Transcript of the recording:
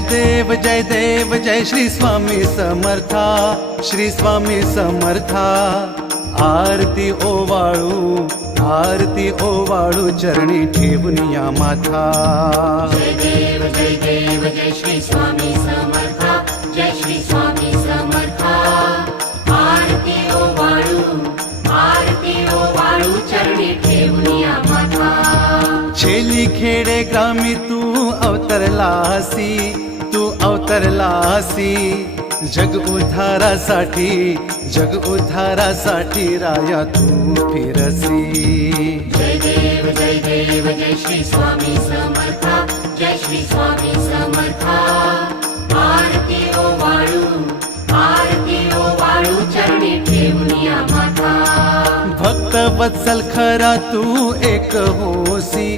जय देव जय श्री स्वामी समर्था, श्री स्वामी समर्था। आरती ओवाळू चरणी ठेवून या माथा। जय देव जय श्री स्वामी समर्था, जय श्री स्वामी समर्था। आरती ओवाळू चरणी ठेवून या माथा। छेली खेडे ग्रामी तू अवतरलासी, जग उद्धारासाठी राया तू फिरसी। जय देव जय श्री स्वामी समर्था, जय श्री स्वामी समर्था। आरती ओवाळू चरणी ठेवून या माथा। भक्त वत्सल खरा तू एक होसी,